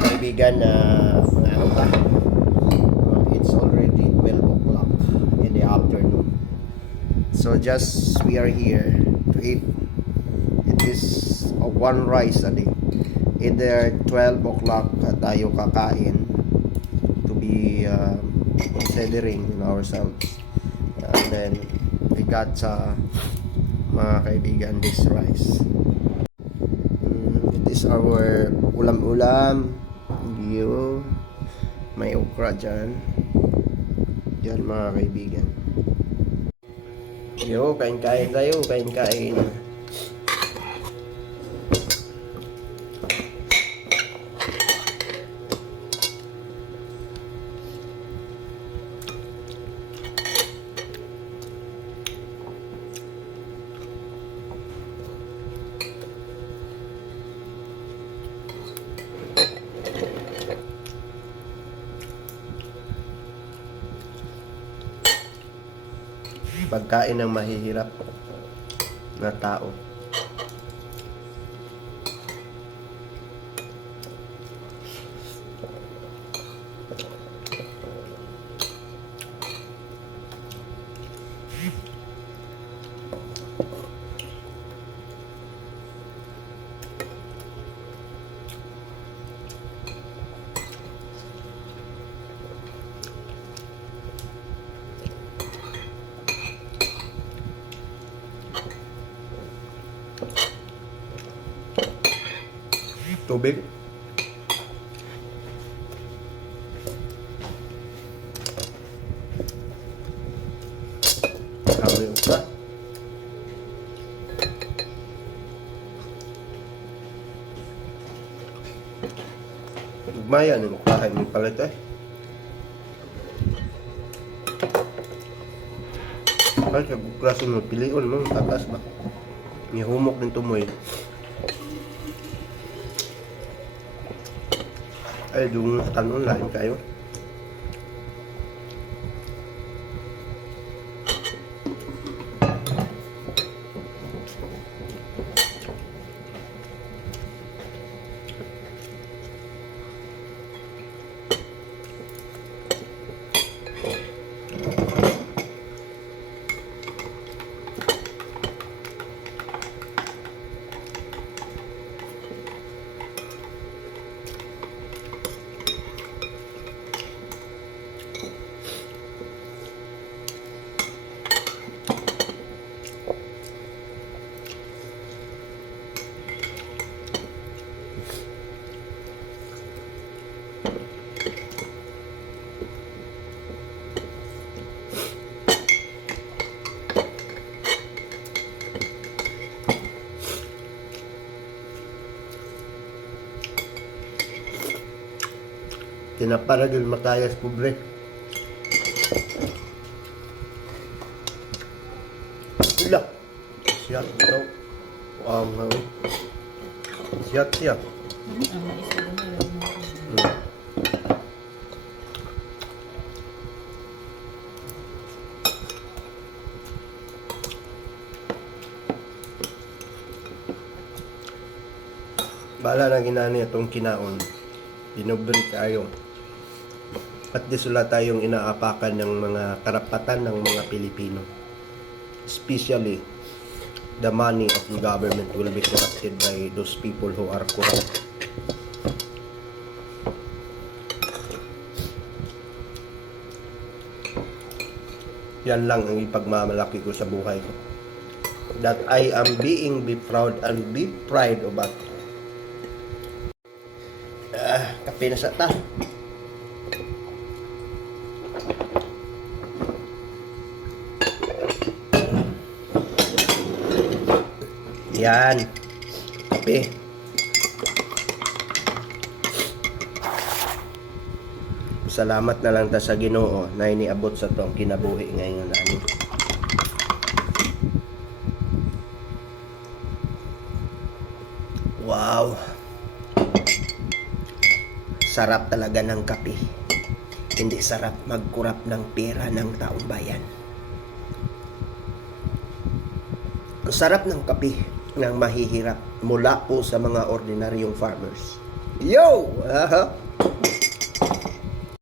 kaibigan na mga ano pa. Uh, it's already 12 o'clock in the afternoon. So just we are here to eat. It is uh, one rice a day. Either 12 o'clock tayo kakain to be uh, considering in ourselves. And then we got sa mga kaibigan this rice. Mm, it is our ulam-ulam. View. May okra dyan. Yan mga kaibigan. Yo, kain-kain tayo, kain-kain. Pagkain ng mahihirap na tao. Tubig. Kami ukra. Ugmaya ni mukahay ni palit eh. Ay, klase mo, pilion mo, tatas ba? May humok din tumoy. Ay, dung tanong lain kayo. Tinaparagil matayas pobre. Ila. Siya ito. Wow, nga. eh. Siya siya. Hmm. Bala na ginani itong kinaon. Pinubri kayo. At sila tayong inaapakan ng mga karapatan ng mga Pilipino. Especially, the money of the government will be corrupted by those people who are corrupt. Yan lang ang ipagmamalaki ko sa buhay ko. That I am being be proud and be pride about Ah, kape na sa ta. Yan. Kape. Salamat na lang ta sa Ginoo na iniabot sa tong kinabuhi ngayon namin. Wow. Sarap talaga ng kape. Hindi sarap magkurap ng pera ng taong bayan. Ang sarap ng kape ng mahihirap mula po sa mga ordinaryong farmers. Yo! Uh-huh.